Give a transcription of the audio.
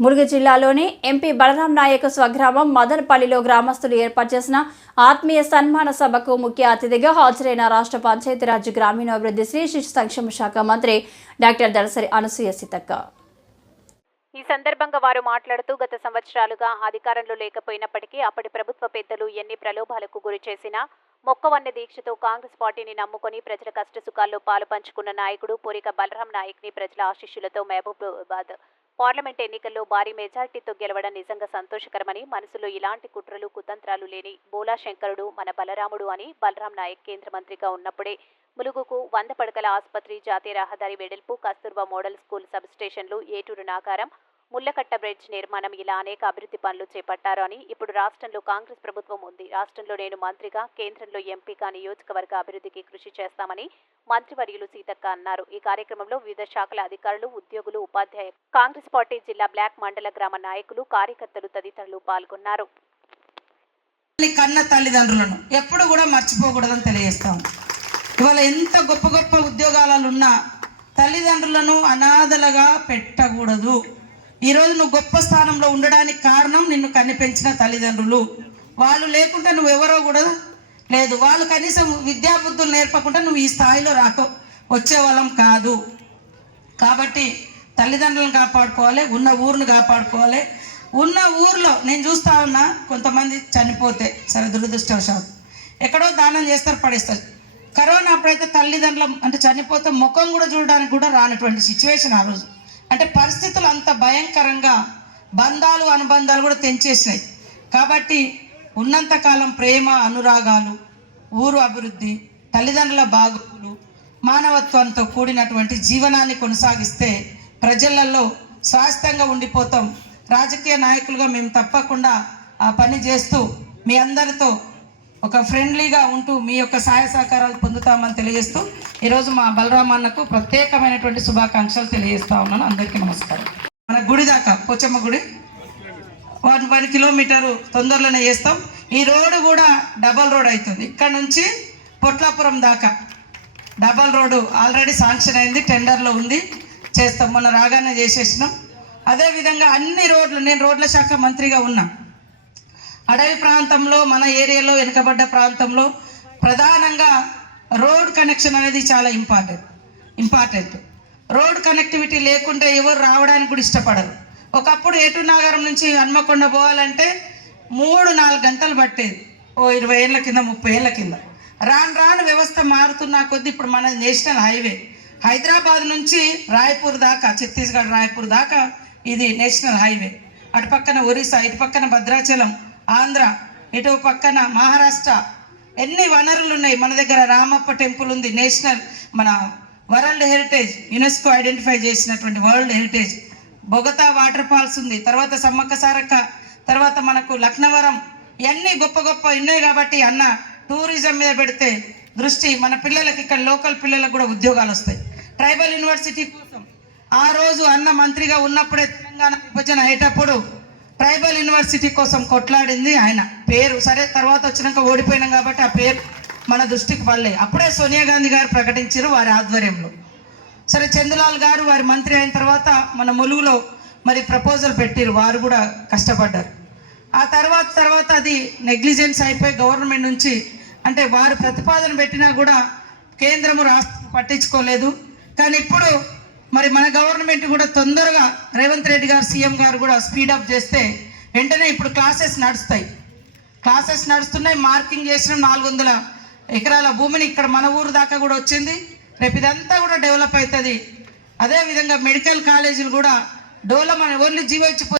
ములుగు జిల్లాలోని ఎంపీ బలరాం నాయక్ స్వగ్రామం మదనపల్లిలో గ్రామస్తులు ఏర్పాటు చేసిన ఆత్మీయ సన్మాన సభకు ముఖ్య అతిథిగా హాజరైన రాష్ట్ర పంచాయతీరాజ్ గ్రామీణాభివృద్ధి శ్రీ శిశు సంక్షేమ శాఖ మంత్రి డాక్టర్ దళసరి అనసూయ సీతక్క. ఈ సందర్భంగా వారు మాట్లాడుతూ గత సంవత్సరాలుగా అధికారంలో లేకపోయినప్పటికీ అప్పటి ప్రభుత్వ పెద్దలు ఎన్ని ప్రలోభాలకు గురి చేసినా మొక్కవన్న దీక్షతో కాంగ్రెస్ పార్టీని నమ్ముకొని ప్రజల కష్టసుఖాల్లో పాలు పంచుకున్న నాయకుడు పూరిక బలరాం నాయక్ని ప్రజల ఆశీస్సులతో మహబూబాబాద్ పార్లమెంట్ ఎన్నికల్లో భారీ మెజార్టీతో గెలవడం నిజంగా సంతోషకరమని మనసులో ఇలాంటి కుట్రలు కుతంత్రాలు లేని బోలా శంకరుడు మన బలరాముడు అని బలరాం నాయక్ కేంద్ర మంత్రిగా ఉన్నప్పుడే ములుగుకు వంద పడకల ఆసుపత్రి జాతీయ రహదారి వెడల్పు కస్తూర్బా మోడల్ స్కూల్ సబ్ స్టేషన్లు ఏటూరు నాకారం ముల్లకట్ట బ్రిడ్జ్ నిర్మాణం ఇలా అనేక అభివృద్ధి పనులు చేపట్టారు అని ఇప్పుడు రాష్ట్రంలో కాంగ్రెస్ ప్రభుత్వం ఉంది. రాష్ట్రంలో నేను మంత్రిగా కేంద్రంలో ఎంపీగా నియోజకవర్గ అభివృద్ధికి కృషి చేస్తామని మంత్రివర్యులు సీతక్క అన్నారు. ఈ కార్యక్రమంలో వివిధ శాఖల అధికారులు ఉద్యోగులు ఉపాధ్యాయులు కాంగ్రెస్ పార్టీ జిల్లా బ్లాక్ మండల గ్రామ నాయకులు కార్యకర్తలు తదితరులు పాల్గొన్నారు. కన్న తల్లిదండ్రులను ఎప్పుడు కూడా మర్చిపోకూడదని తెలియజేస్తాం ఇవాళ ఎంత గొప్ప గొప్ప ఉద్యోగాలలో ఉన్నా తల్లిదండ్రులను అనాథలుగా పెట్టకూడదు. ఈరోజు నువ్వు గొప్ప స్థానంలో ఉండడానికి కారణం నిన్ను కనిపించిన పెంచిన తల్లిదండ్రులు. వాళ్ళు లేకుంటే నువ్వు ఎవరో కూడా లేదు. వాళ్ళు కనీసం విద్యాబుద్ధులు నేర్పకుండా నువ్వు ఈ స్థాయిలో రాక వచ్చేవాళ్ళం కాదు. కాబట్టి తల్లిదండ్రులను కాపాడుకోవాలి ఉన్న ఊరును కాపాడుకోవాలి. ఉన్న ఊర్లో నేను చూస్తా ఉన్నా కొంతమంది చనిపోతే సరే దురదృష్టవశాత్తు. ఎక్కడో దానం చేస్తారు పడేస్తారు. కరోనా అప్పుడైతే తల్లిదండ్రుల అంటే చనిపోతే ముఖం కూడా చూడడానికి కూడా రానటువంటి సిచ్యువేషన్ ఆ రోజు. అంటే పరిస్థితులు అంత భయంకరంగా బంధాలు అనుబంధాలు కూడా తెంచేసినాయి. కాబట్టి ఉన్నంతకాలం ప్రేమ అనురాగాలు ఊరు అభివృద్ధి తల్లిదండ్రుల బాగులు మానవత్వంతో కూడినటువంటి జీవనాన్ని కొనసాగిస్తే ప్రజలలో శాశ్వతంగా ఉండిపోతాం. రాజకీయ నాయకులుగా మేము తప్పకుండా ఆ పని చేస్తూ మీ అందరితో ఒక ఫ్రెండ్లీగా ఉంటూ మీ యొక్క సహాయ సహకారాలు పొందుతామని తెలియజేస్తూ ఈరోజు మా బలరామన్నకు ప్రత్యేకమైనటువంటి శుభాకాంక్షలు తెలియజేస్తా ఉన్నాను. అందరికీ నమస్కారం. మన గుడి దాకా పోచమ్మ గుడి. వన్ వన్ కిలోమీటరు తొందరలోనే చేస్తాం. ఈ రోడ్డు కూడా డబల్ రోడ్ అవుతుంది. ఇక్కడ నుంచి పొట్లాపురం దాకా డబల్ రోడ్డు ఆల్రెడీ శాంక్షన్ అయింది టెండర్లో ఉంది. చేస్తాం. మొన్న రాగానే చేసేసినాం. అదేవిధంగా అన్ని రోడ్లు నేను రోడ్ల శాఖ మంత్రిగా ఉన్నా. అడవి ప్రాంతంలో మన ఏరియాలో వెనుకబడ్డ ప్రాంతంలో ప్రధానంగా రోడ్ కనెక్షన్ అనేది చాలా ఇంపార్టెంట్ ఇంపార్టెంట్. రోడ్ కనెక్టివిటీ లేకుంటే ఎవరు రావడానికి కూడా ఇష్టపడరు. ఒకప్పుడు ఏటూ నగరం నుంచి హన్మకొండ పోవాలంటే మూడు నాలుగు గంటలు పట్టేది. ఓ ఇరవై ఏళ్ళ కింద ముప్పై ఏళ్ళ కింద. రాను రాను వ్యవస్థ మారుతున్న కొద్దీ ఇప్పుడు మన నేషనల్ హైవే. హైదరాబాద్ నుంచి రాయపూర్ దాకా ఛత్తీస్గఢ్ రాయపూర్ దాకా ఇది నేషనల్ హైవే. అటు పక్కన ఒరిస్సా ఇటు పక్కన భద్రాచలం ఆంధ్ర ఇటు పక్కన మహారాష్ట్ర. ఎన్ని వనరులు ఉన్నాయి మన దగ్గర. రామప్ప టెంపుల్ ఉంది నేషనల్. మన వరల్డ్ హెరిటేజ్ యునెస్కో ఐడెంటిఫై చేసినటువంటి world heritage. Bogatha water falls ఉంది తర్వాత సమ్మక్క సారక్క తర్వాత మనకు లక్నవరం. ఇవన్నీ గొప్ప గొప్ప ఉన్నాయి కాబట్టి అన్న టూరిజం మీద పెడితే దృష్టి మన పిల్లలకి ఇక్కడ లోకల్ పిల్లలకు కూడా ఉద్యోగాలు వస్తాయి. ట్రైబల్ యూనివర్సిటీ కోసం ఆ రోజు అన్న మంత్రిగా ఉన్నప్పుడే తెలంగాణ విభజన అయ్యేటప్పుడు ట్రైబల్ యూనివర్సిటీ కోసం కొట్లాడింది ఆయన. పేరు సరే తర్వాత వచ్చినాక ఓడిపోయినాం కాబట్టి ఆ పేరు మన దృష్టికి పడలే. అప్పుడే సోనియా గాంధీ గారు ప్రకటించారు వారి ఆధ్వర్యంలో. సరే చందులాల్ గారు వారి మంత్రి అయిన తర్వాత మన ములుగులో మరి ప్రపోజల్ పెట్టారు. వారు కూడా కష్టపడ్డారు. ఆ తర్వాత తర్వాత అది నెగ్లిజెన్స్ అయిపోయి గవర్నమెంట్ నుంచి అంటే వారు ప్రతిపాదన పెట్టినా కూడా కేంద్రము రాష్ట్రం పట్టించుకోలేదు. కానీ ఇప్పుడు మరి మన గవర్నమెంట్ కూడా తొందరగా రేవంత్ రెడ్డి గారు సీఎం గారు కూడా స్పీడప్ చేస్తే వెంటనే ఇప్పుడు క్లాసెస్ నడుస్తాయి. క్లాసెస్ నడుస్తున్నాయి మార్కింగ్ చేసిన నాలుగు వందల ఎకరాల భూమిని ఇక్కడ మన ఊరు దాకా కూడా వచ్చింది. రేపు ఇదంతా కూడా డెవలప్ అవుతుంది. అదేవిధంగా మెడికల్ కాలేజీలు కూడా డెవలప్ ఓన్లీ జీవోచ్చి